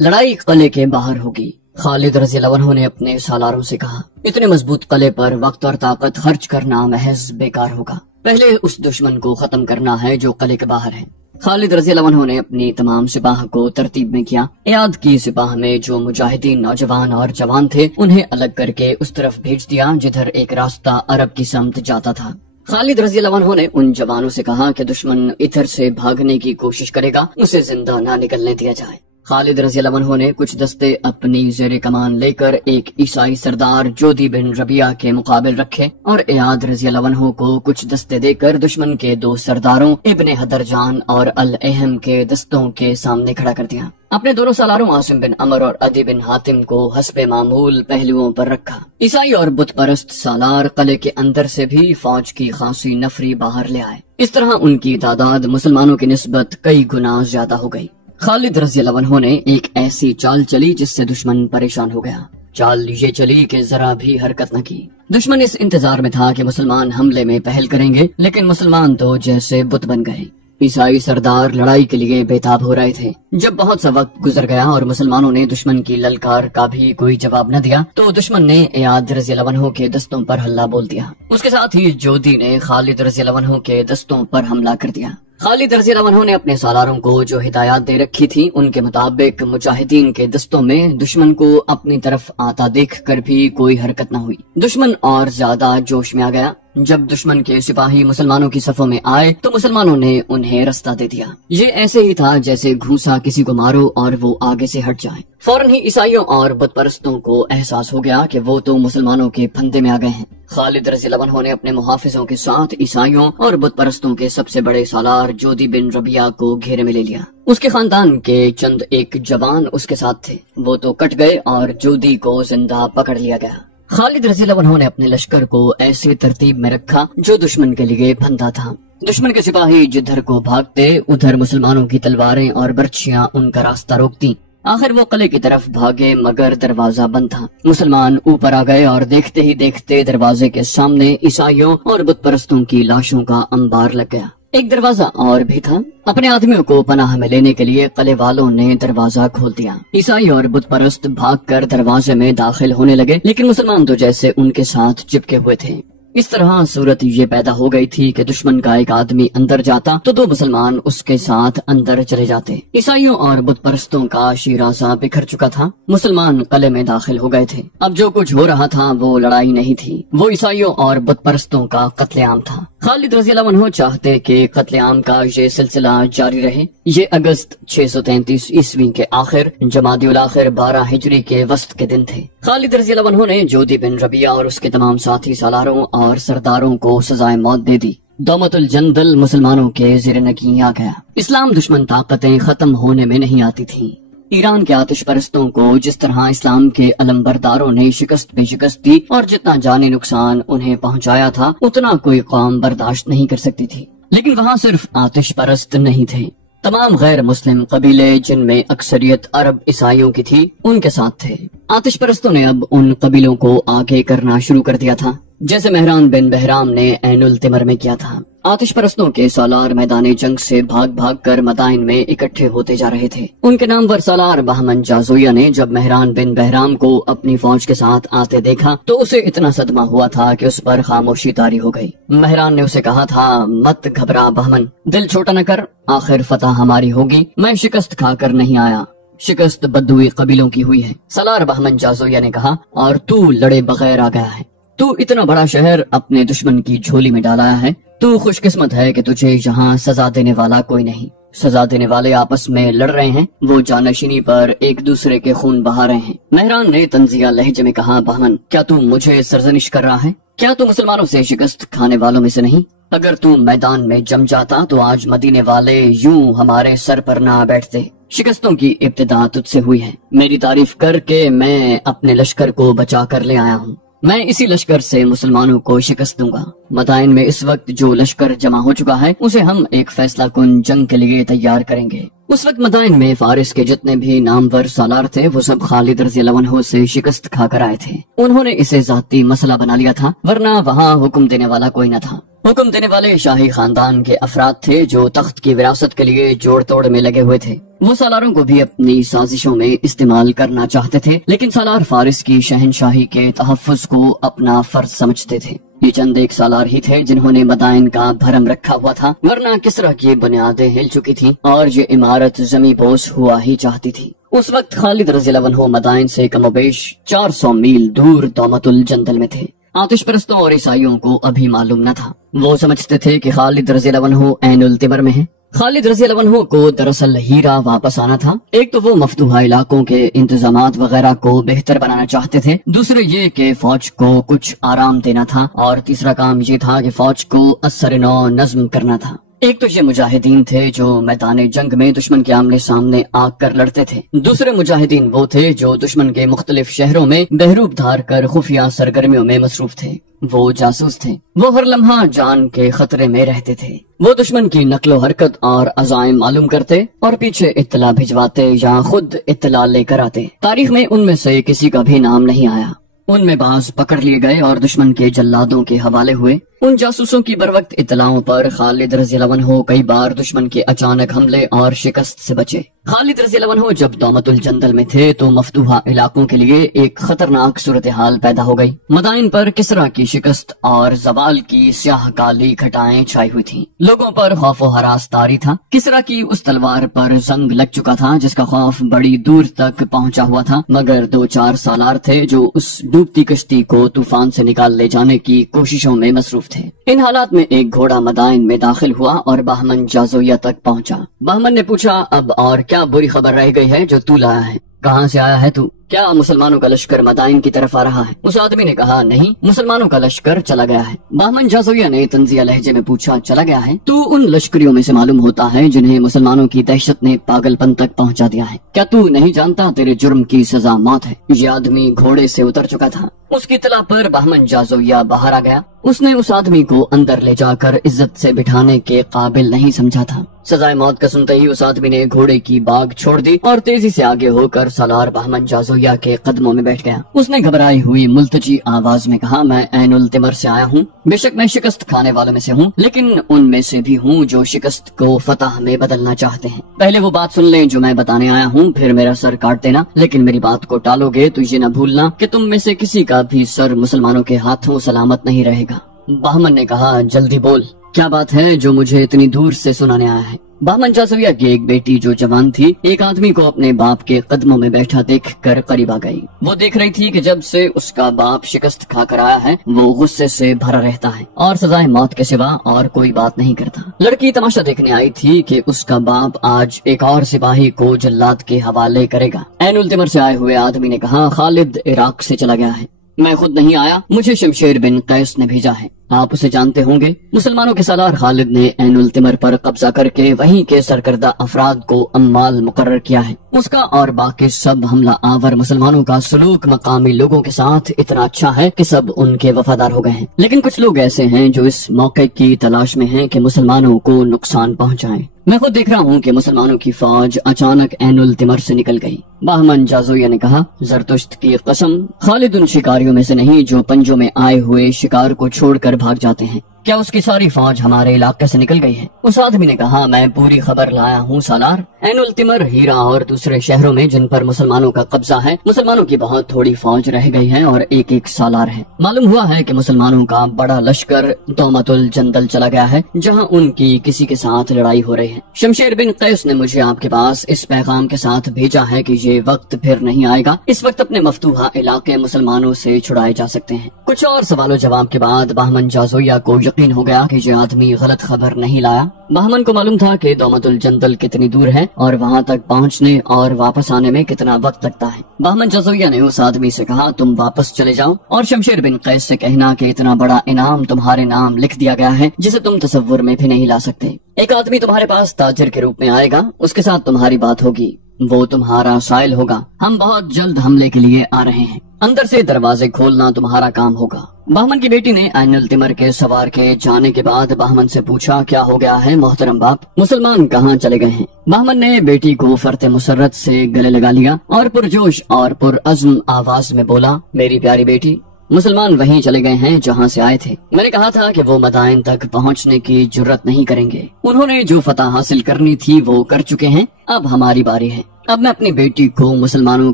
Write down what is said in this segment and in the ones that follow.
لڑائی قلعے کے باہر ہوگی۔ خالد رضی اللہ عنہ نے اپنے سالاروں سے کہا، اتنے مضبوط قلعے پر وقت اور طاقت خرچ کرنا محض بیکار ہوگا، پہلے اس دشمن کو ختم کرنا ہے جو قلعے کے باہر ہے۔ خالد رضی اللہ عنہ نے اپنی تمام سپاہ کو ترتیب میں کیا۔ ایاد کی سپاہ میں جو مجاہدین نوجوان اور جوان تھے انہیں الگ کر کے اس طرف بھیج دیا جدھر ایک راستہ عرب کی سمت جاتا تھا۔ خالد رضی اللہ عنہ نے ان جوانوں سے کہا کہ دشمن ادھر سے بھاگنے کی کوشش کرے گا، اسے زندہ نہ نکلنے دیا جائے۔ خالد رضی اللہ عنہ نے کچھ دستے اپنی زیر کمان لے کر ایک عیسائی سردار جودی بن ربیعہ کے مقابل رکھے اور ایاد رضی اللہ عنہ کو کچھ دستے دے کر دشمن کے دو سرداروں ابن حدرجان اور الاہم کے دستوں کے سامنے کھڑا کر دیا۔ اپنے دونوں سالاروں عاصم بن عمر اور عدی بن حاتم کو حسب معمول پہلوؤں پر رکھا۔ عیسائی اور بت پرست سالار قلعے کے اندر سے بھی فوج کی خاصی نفری باہر لے آئے۔ اس طرح ان کی تعداد مسلمانوں کی نسبت کئی گنا زیادہ ہو گئی۔ خالد رضی اللہ عنہ نے ایک ایسی چال چلی جس سے دشمن پریشان ہو گیا۔ چال یہ چلی کہ ذرا بھی حرکت نہ کی۔ دشمن اس انتظار میں تھا کہ مسلمان حملے میں پہل کریں گے، لیکن مسلمان تو جیسے بت بن گئے۔ عیسائی سردار لڑائی کے لیے بےتاب ہو رہے تھے۔ جب بہت سا وقت گزر گیا اور مسلمانوں نے دشمن کی للکار کا بھی کوئی جواب نہ دیا تو دشمن نے ایاد رضی اللہ عنہ کے دستوں پر حملہ بول دیا۔ اس کے ساتھ ہی جودی نے خالد رضی اللہ عنہ کے دستوں پر حملہ کر دیا۔ خالد رضی اللہ عنہ نے اپنے سالاروں کو جو ہدایات دے رکھی تھی ان کے مطابق مجاہدین کے دستوں میں دشمن کو اپنی طرف آتا دیکھ کر بھی کوئی حرکت نہ ہوئی۔ دشمن اور زیادہ جوش میں آ گیا۔ جب دشمن کے سپاہی مسلمانوں کی صفوں میں آئے تو مسلمانوں نے انہیں رستہ دے دیا۔ یہ ایسے ہی تھا جیسے گھوسا کسی کو مارو اور وہ آگے سے ہٹ جائے۔ فوراً ہی عیسائیوں اور بت پرستوں کو احساس ہو گیا کہ وہ تو مسلمانوں کے پھندے میں آ گئے ہیں۔ خالد رضی اللہ عنہ نے اپنے محافظوں کے ساتھ عیسائیوں اور بت پرستوں کے سب سے بڑے سالار جودی بن ربیعہ کو گھیرے میں لے لیا۔ اس کے خاندان کے چند ایک جوان اس کے ساتھ تھے، وہ تو کٹ گئے اور جودی کو زندہ پکڑ لیا گیا۔ خالد رضی اللہ عنہ نے اپنے لشکر کو ایسے ترتیب میں رکھا جو دشمن کے لیے پھندا تھا۔ دشمن کے سپاہی جدھر کو بھاگتے ادھر مسلمانوں کی تلواریں اور برچیاں ان کا راستہ روکتی۔ آخر وہ قلعے کی طرف بھاگے مگر دروازہ بند تھا۔ مسلمان اوپر آ گئے اور دیکھتے ہی دیکھتے دروازے کے سامنے عیسائیوں اور بت پرستوں کی لاشوں کا انبار لگ گیا۔ ایک دروازہ اور بھی تھا۔ اپنے آدمیوں کو پناہ میں لینے کے لیے قلعے والوں نے دروازہ کھول دیا۔ عیسائی اور بت پرست بھاگ کر دروازے میں داخل ہونے لگے، لیکن مسلمان تو جیسے ان کے ساتھ چپکے ہوئے تھے۔ اس طرح صورت یہ پیدا ہو گئی تھی کہ دشمن کا ایک آدمی اندر جاتا تو دو مسلمان اس کے ساتھ اندر چلے جاتے۔ عیسائیوں اور بت پرستوں کا شیرازہ بکھر چکا تھا۔ مسلمان قلعے میں داخل ہو گئے تھے۔ اب جو کچھ ہو رہا تھا وہ لڑائی نہیں تھی، وہ عیسائیوں اور بت پرستوں کا قتل عام تھا۔ خالد رضی اللہ عنہ چاہتے کہ قتل عام کا یہ سلسلہ جاری رہے۔ یہ اگست 633 عیسوی کے آخر جمادی الاخر 12 ہجری کے وسط کے دن تھے۔ خالد رضی اللہ عنہ نے جودی بن ربیعہ اور اس کے تمام ساتھی سالاروں اور سرداروں کو سزائے موت دے دی۔ دومت الجندل مسلمانوں کے زیر نگین آ گیا۔ اسلام دشمن طاقتیں ختم ہونے میں نہیں آتی تھیں۔ ایران کے آتش پرستوں کو جس طرح اسلام کے علمبرداروں نے شکست پہ شکست دی اور جتنا جانی نقصان انہیں پہنچایا تھا اتنا کوئی قوم برداشت نہیں کر سکتی تھی، لیکن وہاں صرف آتش پرست نہیں تھے۔ تمام غیر مسلم قبیلے جن میں اکثریت عرب عیسائیوں کی تھی ان کے ساتھ تھے۔ آتش پرستوں نے اب ان قبیلوں کو آگے کرنا شروع کر دیا تھا جیسے مہران بن بہرام نے عین التمر میں کیا تھا۔ آتش پرستوں کے سالار میدان جنگ سے بھاگ بھاگ کر مدائن میں اکٹھے ہوتے جا رہے تھے۔ ان کے نامور سالار بہمن جازویہ نے جب مہران بن بہرام کو اپنی فوج کے ساتھ آتے دیکھا تو اسے اتنا صدمہ ہوا تھا کہ اس پر خاموشی طاری ہو گئی۔ مہران نے اسے کہا تھا، مت گھبرا بہمن، دل چھوٹا نہ کر، آخر فتح ہماری ہوگی، میں شکست کھا کر نہیں آیا، شکست بدوی قبیلوں کی ہوئی ہے۔ سالار بہمن جازویہ نے کہا، اور تو لڑے بغیر آ گیا ہے، تو اتنا بڑا شہر اپنے دشمن کی جھولی میں ڈالا ہے، تو خوش قسمت ہے کہ تجھے یہاں سزا دینے والا کوئی نہیں۔ سزا دینے والے آپس میں لڑ رہے ہیں، وہ جانشینی پر ایک دوسرے کے خون بہا رہے ہیں۔ مہران نے طنزیہ لہجے میں کہا، بہمن، کیا تو مجھے سرزنش کر رہا ہے؟ کیا تو مسلمانوں سے شکست کھانے والوں میں سے نہیں؟ اگر تو میدان میں جم جاتا تو آج مدینے والے یوں ہمارے سر پر نہ بیٹھتے۔ شکستوں کی ابتدا تجھ سے ہوئی ہے، میری تعریف کر کے میں اپنے لشکر کو بچا کر لے آیا ہوں، میں اسی لشکر سے مسلمانوں کو شکست دوں گا۔ مدائن میں اس وقت جو لشکر جمع ہو چکا ہے اسے ہم ایک فیصلہ کن جنگ کے لیے تیار کریں گے۔ اس وقت مدائن میں فارس کے جتنے بھی نامور سالار تھے وہ سب خالد رضی اللہ عنہ سے شکست کھا کر آئے تھے۔ انہوں نے اسے ذاتی مسئلہ بنا لیا تھا، ورنہ وہاں حکم دینے والا کوئی نہ تھا۔ حکم دینے والے شاہی خاندان کے افراد تھے جو تخت کی وراثت کے لیے جوڑ توڑ میں لگے ہوئے تھے۔ وہ سالاروں کو بھی اپنی سازشوں میں استعمال کرنا چاہتے تھے، لیکن سالار فارس کی شہنشاہی کے تحفظ کو اپنا فرض سمجھتے تھے۔ یہ چند ایک سالار ہی تھے جنہوں نے مدائن کا بھرم رکھا ہوا تھا، ورنہ کسرا کی بنیادیں ہل چکی تھیں اور یہ عمارت زمیں بوس ہوا ہی چاہتی تھی۔ اس وقت خالد رضی اللہ عنہ مدائن سے کم و بیش 400 میل دور دومت الجندل میں تھے۔ آتش پرستوں اور عیسائیوں کو ابھی معلوم نہ تھا۔ وہ سمجھتے تھے کہ خالد رضی اللہ عنہ عین التمر میں ہیں۔ خالد رضی اللہ عنہ کو دراصل ہیرا واپس آنا تھا۔ ایک تو وہ مفتوحہ علاقوں کے انتظامات وغیرہ کو بہتر بنانا چاہتے تھے، دوسرے یہ کہ فوج کو کچھ آرام دینا تھا، اور تیسرا کام یہ تھا کہ فوج کو اثر نو نظم کرنا تھا۔ ایک تو یہ مجاہدین تھے جو میدان جنگ میں دشمن کے آمنے سامنے آ کر لڑتے تھے، دوسرے مجاہدین وہ تھے جو دشمن کے مختلف شہروں میں بہروپ دھار کر خفیہ سرگرمیوں میں مصروف تھے۔ وہ جاسوس تھے، وہ ہر لمحہ جان کے خطرے میں رہتے تھے۔ وہ دشمن کی نقل و حرکت اور عزائم معلوم کرتے اور پیچھے اطلاع بھجواتے یا خود اطلاع لے کر آتے۔ تاریخ میں ان میں سے کسی کا بھی نام نہیں آیا۔ ان میں بعض پکڑ لیے گئے اور دشمن کے جلادوں کے حوالے ہوئے۔ ان جاسوسوں کی بروقت اطلاعوں پر خالد رضی اللہ عنہ کئی بار دشمن کے اچانک حملے اور شکست سے بچے۔ خالد رضی اللہ عنہ جب دومت الجندل میں تھے تو مفتوحہ علاقوں کے لیے ایک خطرناک صورتحال پیدا ہو گئی۔ مدائن پر کسرا کی شکست اور زوال کی سیاہ کالی گھٹائیں چھائی ہوئی تھیں۔ لوگوں پر خوف و ہراس طاری تھا۔ کسرا کی اس تلوار پر زنگ لگ چکا تھا جس کا خوف بڑی دور تک پہنچا ہوا تھا، مگر 2-4 سالار تھے جو اس ڈوبتی کشتی کو طوفان سے نکال لے جانے کی کوششوں میں مصروف تھے۔ ان حالات میں ایک گھوڑا مدائن میں داخل ہوا اور بہمن جازویہ تک پہنچا۔ بہمن نے پوچھا، اب اور کیا بری خبر رہ گئی ہے جو تو لایا ہے؟ کہاں سے آیا ہے تو؟ کیا مسلمانوں کا لشکر مدائن کی طرف آ رہا ہے؟ اس آدمی نے کہا، نہیں، مسلمانوں کا لشکر چلا گیا ہے۔ بہمن جازویہ نے طنزیہ لہجے میں پوچھا، چلا گیا ہے؟ تو ان لشکریوں میں سے معلوم ہوتا ہے جنہیں مسلمانوں کی دہشت نے پاگل پن تک پہنچا دیا ہے۔ کیا تو نہیں جانتا تیرے جرم کی سزا موت ہے؟ یہ آدمی گھوڑے سے اتر چکا تھا۔ اس کی اطلاع پر بہمن جازویہ باہر آ گیا۔ اس نے اس آدمی کو اندر لے جا کر عزت سے بٹھانے کے قابل نہیں سمجھا تھا۔ سزائے موت کا سنتے ہی اس آدمی نے گھوڑے کی باگ چھوڑ دی اور تیزی سے آگے ہو کر سالار بہمن جازویہ کے قدموں میں بیٹھ گیا۔ اس نے گھبرائی ہوئی ملتجی آواز میں کہا، میں عین التمر سے آیا ہوں۔ بے شک میں شکست کھانے والوں میں سے ہوں، لیکن ان میں سے بھی ہوں جو شکست کو فتح میں بدلنا چاہتے ہیں۔ پہلے وہ بات سن لیں جو میں بتانے آیا ہوں، پھر میرا سر کاٹ دینا، لیکن میری بات کو ٹالو گے تو یہ نہ بھولنا کہ تم میں سے کسی کا بھی سر مسلمانوں کے ہاتھوں سلامت نہیں رہے گا۔ بہمن نے کہا، جلدی بول، کیا بات ہے جو مجھے اتنی دور سے سنانے آیا ہے؟ بہمن جازویہ کی ایک بیٹی جو جوان تھی ایک آدمی کو اپنے باپ کے قدموں میں بیٹھا دیکھ کر قریب آ گئی۔ وہ دیکھ رہی تھی کہ جب سے اس کا باپ شکست کھا کر آیا ہے وہ غصے سے بھرا رہتا ہے اور سزائے موت کے سوا اور کوئی بات نہیں کرتا۔ لڑکی تماشا دیکھنے آئی تھی کہ اس کا باپ آج ایک اور سپاہی کو جلاد کے حوالے کرے گا۔ عین التمر سے آئے ہوئے آدمی نے کہا، خالد عراق سے چلا گیا ہے، میں خود نہیں آیا، مجھے شمشیر بن قیس نے بھیجا ہے، آپ اسے جانتے ہوں گے۔ مسلمانوں کے سالار خالد نے عین التمر پر قبضہ کر کے وہیں کے سرکردہ افراد کو امال مقرر کیا ہے۔ اس کا اور باقی سب حملہ آور مسلمانوں کا سلوک مقامی لوگوں کے ساتھ اتنا اچھا ہے کہ سب ان کے وفادار ہو گئے ہیں، لیکن کچھ لوگ ایسے ہیں جو اس موقع کی تلاش میں ہیں کہ مسلمانوں کو نقصان پہنچائیں۔ میں خود دیکھ رہا ہوں کہ مسلمانوں کی فوج اچانک عین التمر سے نکل گئی۔ بہمن جازویہ نے کہا، زرتشت کی قسم، خالد ان شکاریوں میں سے نہیں جو پنجوں میں آئے ہوئے شکار کو چھوڑ کر بھاگ جاتے ہیں۔ کیا اس کی ساری فوج ہمارے علاقے سے نکل گئی ہے؟ اس آدمی نے کہا، میں پوری خبر لایا ہوں سالار۔ عین التمر، ہیرا اور دوسرے شہروں میں جن پر مسلمانوں کا قبضہ ہے مسلمانوں کی بہت تھوڑی فوج رہ گئی ہے اور ایک سالار ہے۔ معلوم ہوا ہے کہ مسلمانوں کا بڑا لشکر دومت الجندل چلا گیا ہے جہاں ان کی کسی کے ساتھ لڑائی ہو رہی ہے۔ شمشیر بن قیس نے مجھے آپ کے پاس اس پیغام کے ساتھ بھیجا ہے کہ یہ وقت پھر نہیں آئے گا، اس وقت اپنے مفتوحہ علاقے مسلمانوں سے چھڑائے جا سکتے ہیں۔ کچھ اور سوال و جواب کے بعد بہمن جازویہ کو یقین ہو گیا کہ یہ آدمی غلط خبر نہیں لایا۔ بہمن کو معلوم تھا کہ دومت الجندل کتنی دور ہے اور وہاں تک پہنچنے اور واپس آنے میں کتنا وقت لگتا ہے۔ بہمن جازویہ نے اس آدمی سے کہا، تم واپس چلے جاؤ اور شمشیر بن قیس سے کہنا کہ اتنا بڑا انعام تمہارے نام لکھ دیا گیا ہے جسے تم تصور میں بھی نہیں لا سکتے۔ ایک آدمی تمہارے پاس تاجر کے روپ میں آئے گا، اس کے ساتھ تمہاری بات ہوگی، وہ تمہارا سائل ہوگا۔ ہم بہت جلد حملے کے لیے آ رہے ہیں، اندر سے دروازے کھولنا تمہارا کام ہوگا۔ بہمن کی بیٹی نے عین التمر کے سوار کے جانے کے بعد بہمن سے پوچھا، کیا ہو گیا ہے محترم باپ، مسلمان کہاں چلے گئے ہیں؟ بہمن نے بیٹی کو فرت مسرت سے گلے لگا لیا اور پرجوش اور پرعزم آواز میں بولا، میری پیاری بیٹی، مسلمان وہیں چلے گئے ہیں جہاں سے آئے تھے۔ میں نے کہا تھا کہ وہ مدائن تک پہنچنے کی جرت نہیں کریں گے، انہوں نے جو فتح حاصل کرنی تھی وہ کر چکے ہیں، اب ہماری باری ہے، اب میں اپنی بیٹی کو مسلمانوں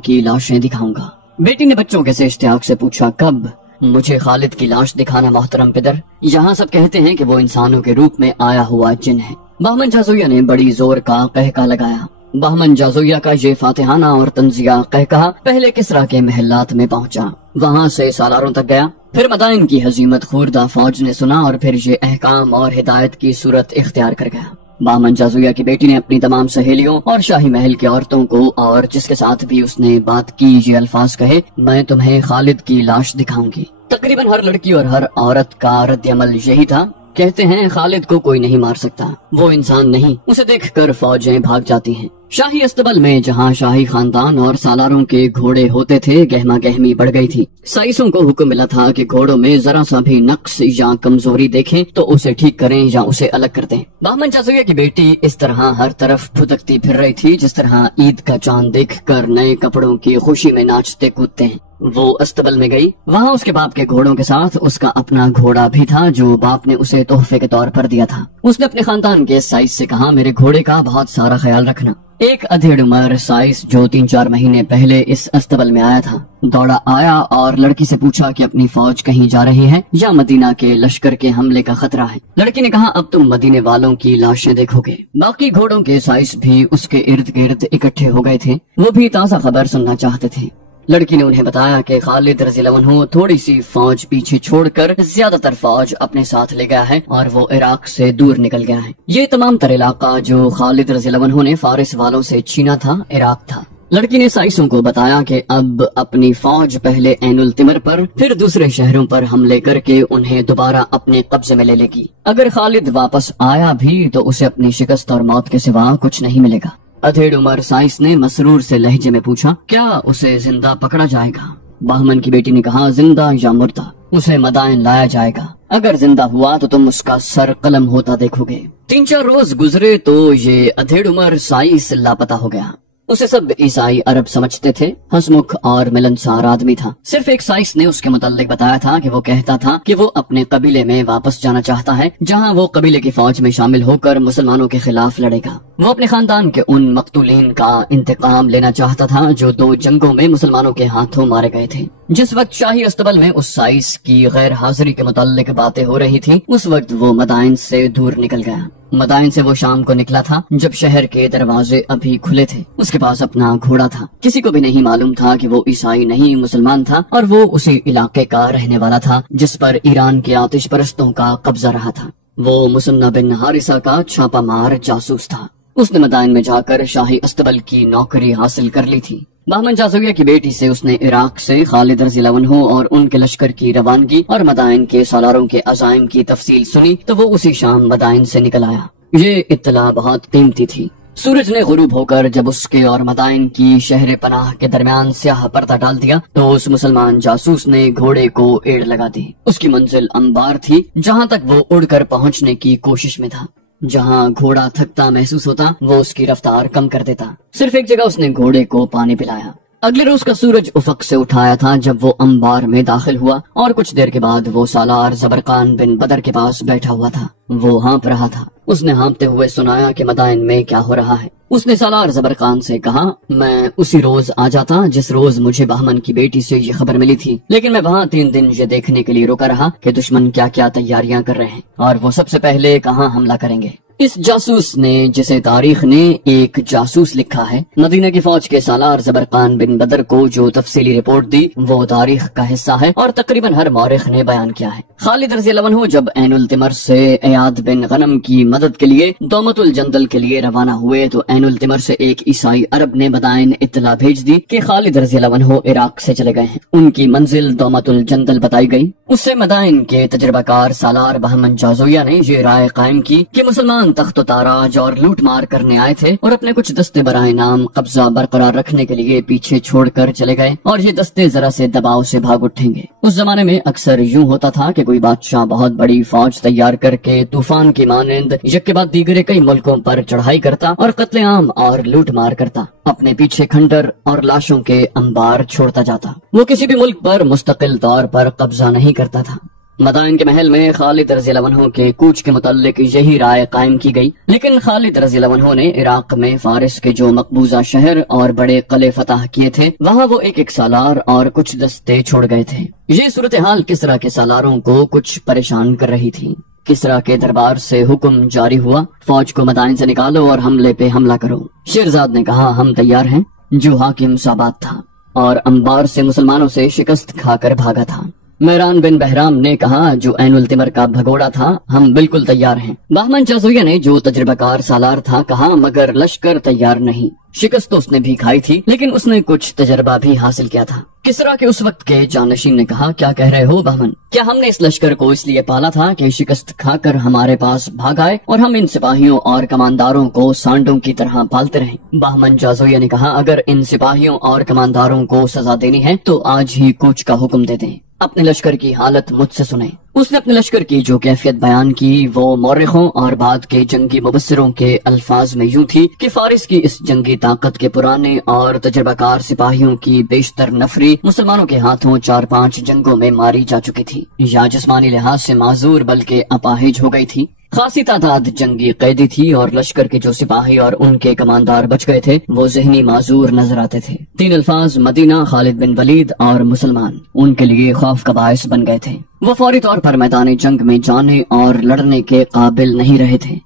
کی لاشیں دکھاؤں گا۔ بیٹی نے بچوں کے سے اشتیاق سے پوچھا، کب؟ مجھے خالد کی لاش دکھانا محترم پدر، یہاں سب کہتے ہیں کہ وہ انسانوں کے روپ میں آیا ہوا جن ہے۔ بہمن جازویہ نے بڑی زور کا قہقہ لگایا۔ بہمن جازویہ کا یہ فاتحانہ اور تنزیہ قہقہ پہلے کسریٰ کے محلات میں پہنچا، وہاں سے سالاروں تک گیا، پھر مدائن کی ہزیمت خوردہ فوج نے سنا اور پھر یہ احکام اور ہدایت کی صورت اختیار کر گیا۔ بہمن جازویہ کی بیٹی نے اپنی تمام سہیلیوں اور شاہی محل کی عورتوں کو اور جس کے ساتھ بھی اس نے بات کی یہ الفاظ کہے، میں تمہیں خالد کی لاش دکھاؤں گی۔ تقریباً ہر لڑکی اور ہر عورت کا رد عمل یہی تھا، کہتے ہیں خالد کو کوئی نہیں مار سکتا، وہ انسان نہیں، اسے دیکھ کر فوجیں بھاگ جاتی ہیں۔ شاہی استبل میں جہاں شاہی خاندان اور سالاروں کے گھوڑے ہوتے تھے، گہما گہمی بڑھ گئی تھی۔ سائسوں کو حکم ملا تھا کہ گھوڑوں میں ذرا سا بھی نقص یا کمزوری دیکھیں تو اسے ٹھیک کریں یا اسے الگ کر دیں۔ بہمن جازویہ کی بیٹی اس طرح ہر طرف پھدکتی پھر رہی تھی جس طرح عید کا چاند دیکھ کر نئے کپڑوں کی خوشی میں ناچتے کودتے ہیں۔ وہ استبل میں گئی، وہاں اس کے باپ کے گھوڑوں کے ساتھ اس کا اپنا گھوڑا بھی تھا جو باپ نے اسے تحفے کے طور پر دیا تھا۔ اس نے اپنے خاندان کے سائس سے کہا، میرے گھوڑے کا بہت سارا خیال رکھنا۔ ایک ادھیڑ عمر سائس جو 3-4 مہینے پہلے اس استبل میں آیا تھا، دوڑا آیا اور لڑکی سے پوچھا کہ اپنی فوج کہیں جا رہی ہے یا مدینہ کے لشکر کے حملے کا خطرہ ہے۔ لڑکی نے کہا، اب تم مدینے والوں کی لاشیں دیکھو گے۔ باقی گھوڑوں کے سائس بھی اس کے ارد گرد اکٹھے ہو گئے تھے، وہ بھی تازہ خبر سننا چاہتے تھے۔ لڑکی نے انہیں بتایا کہ خالد رضی اللہ عنہ تھوڑی سی فوج پیچھے چھوڑ کر زیادہ تر فوج اپنے ساتھ لے گیا ہے اور وہ عراق سے دور نکل گیا ہے۔ یہ تمام تر علاقہ جو خالد رضی اللہ عنہ نے فارس والوں سے چھینا تھا، عراق تھا۔ لڑکی نے سائسوں کو بتایا کہ اب اپنی فوج پہلے عین التمر پر پھر دوسرے شہروں پر حملے کر کے انہیں دوبارہ اپنے قبضے میں لے لے گی۔ اگر خالد واپس آیا بھی تو اسے اپنی شکست اور موت کے سوا کچھ نہیں ملے گا۔ ادھیڑ عمر سائس نے مسرور سے لہجے میں پوچھا، کیا اسے زندہ پکڑا جائے گا؟ بہمن کی بیٹی نے کہا، زندہ یا مردہ اسے مدائن لایا جائے گا، اگر زندہ ہوا تو تم اس کا سر قلم ہوتا دیکھو گے۔ 3-4 روز گزرے تو یہ ادھیڑ عمر سائس لاپتہ ہو گیا۔ اسے سب عیسائی عرب سمجھتے تھے، ہنسمکھ اور ملنسار آدمی تھا۔ صرف ایک سائس نے اس کے متعلق بتایا تھا کہ وہ کہتا تھا کہ وہ اپنے قبیلے میں واپس جانا چاہتا ہے جہاں وہ قبیلے کی فوج میں شامل ہو کر مسلمانوں کے خلاف لڑے گا۔ وہ اپنے خاندان کے ان مقتولین کا انتقام لینا چاہتا تھا جو 2 جنگوں میں مسلمانوں کے ہاتھوں مارے گئے تھے۔ جس وقت شاہی استبل میں اس سائس کی غیر حاضری کے متعلق باتیں ہو رہی تھی، اس وقت وہ مدائن سے دور نکل گیا۔ مدائن سے وہ شام کو نکلا تھا جب شہر کے دروازے ابھی کھلے تھے۔ اس کے پاس اپنا گھوڑا تھا، کسی کو بھی نہیں معلوم تھا کہ وہ عیسائی نہیں مسلمان تھا، اور وہ اسی علاقے کا رہنے والا تھا جس پر ایران کے آتش پرستوں کا قبضہ رہا تھا۔ وہ مسنہ بن حارثہ کا چھاپا مار جاسوس تھا۔ اس نے مدائن میں جا کر شاہی استبل کی نوکری حاصل کر لی تھی۔ بہمن جازویہ کی بیٹی سے اس نے عراق سے خالد رضی اللہ عنہ اور ان کے لشکر کی روانگی اور مدائن کے سالاروں کے عزائم کی تفصیل سنی تو وہ اسی شام مدائن سے نکل آیا۔ یہ اطلاع بہت قیمتی تھی۔ سورج نے غروب ہو کر جب اس کے اور مدائن کی شہر پناہ کے درمیان سیاہ پردہ ڈال دیا تو اس مسلمان جاسوس نے گھوڑے کو ایڑ لگا دی۔ اس کی منزل انبار تھی جہاں تک وہ اڑ کر پہنچنے کی کوشش میں تھا۔ جہاں گھوڑا تھکتا محسوس ہوتا وہ اس کی رفتار کم کر دیتا۔ صرف ایک جگہ اس نے گھوڑے کو پانی پلایا۔ اگلے روز کا سورج افق سے اٹھایا تھا جب وہ انبار میں داخل ہوا اور کچھ دیر کے بعد وہ سالار زبرقان بن بدر کے پاس بیٹھا ہوا تھا۔ وہ ہانپ رہا تھا۔ اس نے ہانپتے ہوئے سنایا کہ مدائن میں کیا ہو رہا ہے۔ اس نے سالار زبرقان سے کہا، میں اسی روز آ جاتا جس روز مجھے بہمن کی بیٹی سے یہ خبر ملی تھی، لیکن میں وہاں 3 دن یہ دیکھنے کے لیے رکا رہا کہ دشمن کیا کیا تیاریاں کر رہے ہیں اور وہ سب سے پہلے کہاں حملہ کریں گے۔ اس جاسوس نے، جسے تاریخ نے ایک جاسوس لکھا ہے، مدینہ کی فوج کے سالار زبرقان بن بدر کو جو تفصیلی رپورٹ دی وہ تاریخ کا حصہ ہے اور تقریباً ہر مورخ نے بیان کیا ہے۔ خالد رضی اللہ عنہ جب عین التمر سے ایاد بن غنم کی مدد کے لیے دومت الجندل کے لیے روانہ ہوئے تو عین التمر سے ایک عیسائی عرب نے مدائن اطلاع بھیج دی کہ خالد رضی اللہ عنہ عراق سے چلے گئے ہیں۔ ان کی منزل دومت الجندل بتائی گئی۔ اس سے مدائن کے تجربہ کار سالار بہمن جازویہ نے یہ رائے قائم کی کہ مسلمان مسلمان تخت و تاراج اور لوٹ مار کرنے آئے تھے اور اپنے کچھ دستے برائے نام قبضہ برقرار رکھنے کے لیے پیچھے چھوڑ کر چلے گئے، اور یہ دستے ذرا سے دباؤ سے بھاگ اٹھیں گے۔ اس زمانے میں اکثر یوں ہوتا تھا کہ کوئی بادشاہ بہت بڑی فوج تیار کر کے طوفان کی مانند یک کے بعد دیگرے کئی ملکوں پر چڑھائی کرتا اور قتل عام اور لوٹ مار کرتا، اپنے پیچھے کھنڈر اور لاشوں کے انبار چھوڑتا جاتا۔ وہ کسی بھی ملک پر مستقل طور پر قبضہ نہیں کرتا تھا۔ مدائن کے محل میں خالد رضی اللہ عنہ کے کوچ کے متعلق یہی رائے قائم کی گئی، لیکن خالد رضی اللہ عنہ نے عراق میں فارس کے جو مقبوضہ شہر اور بڑے قلعے فتح کیے تھے وہاں وہ ایک سالار اور کچھ دستے چھوڑ گئے تھے۔ یہ صورتحال کسریٰ کے سالاروں کو کچھ پریشان کر رہی تھی۔ کسریٰ کے دربار سے حکم جاری ہوا، فوج کو مدائن سے نکالو اور حملے پہ حملہ کرو۔ شیرزاد نے کہا ہم تیار ہیں، جو حاکم سابات تھا اور انبار سے مسلمانوں سے شکست کھا کر بھاگا تھا۔ مہران بن بہرام نے کہا جو عین التمر کا بھگوڑا تھا ہم بالکل تیار ہیں۔ بہمن جازویہ نے جو تجربہ کار سالار تھا کہا مگر لشکر تیار نہیں۔ شکست تو اس نے بھی کھائی تھی لیکن اس نے کچھ تجربہ بھی حاصل کیا تھا۔ کسریٰ کے اس وقت کے جانشین نے کہا کیا کہہ رہے ہو بہمن؟ کیا ہم نے اس لشکر کو اس لیے پالا تھا کہ شکست کھا کر ہمارے پاس بھاگ آئے اور ہم ان سپاہیوں اور کمانداروں کو سانڈوں کی طرح پالتے رہیں؟ بہمن جازویہ نے کہا اگر ان سپاہیوں اور کمانداروں کو سزا دینی ہے تو آج ہی کوچ کا حکم دے دیں، اپنے لشکر کی حالت مجھ سے سنیں۔ اس نے اپنے لشکر کی جو کیفیت بیان کی وہ مورخوں اور بعد کے جنگی مبصروں کے الفاظ میں یوں تھی کہ فارس کی اس جنگی طاقت کے پرانے اور تجربہ کار سپاہیوں کی بیشتر نفری مسلمانوں کے ہاتھوں 4-5 جنگوں میں ماری جا چکی تھی، یا جسمانی لحاظ سے معذور بلکہ اپاہج ہو گئی تھی۔ خاصی تعداد جنگی قیدی تھی اور لشکر کے جو سپاہی اور ان کے کماندار بچ گئے تھے وہ ذہنی معذور نظر آتے تھے۔ 3 الفاظ مدینہ، خالد بن ولید اور مسلمان ان کے لیے خوف کا باعث بن گئے تھے۔ وہ فوری طور پر میدان جنگ میں جانے اور لڑنے کے قابل نہیں رہے تھے۔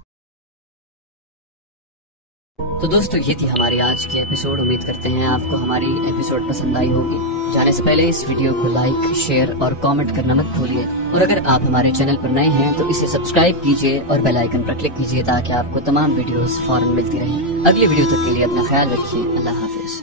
تو دوستو یہ تھی ہماری آج کی ایپیسوڈ۔ امید کرتے ہیں آپ کو ہماری ایپیسوڈ پسند آئی ہوگی۔ جانے سے پہلے اس ویڈیو کو لائک، شیئر اور کامنٹ کرنا مت بھولیے، اور اگر آپ ہمارے چینل پر نئے ہیں تو اسے سبسکرائب کیجیے اور بیل آئیکن پر کلک کیجیے تاکہ آپ کو تمام ویڈیوز فوراً ملتی رہیں۔ اگلی ویڈیو تک کے لیے اپنا خیال رکھیے۔ اللہ حافظ۔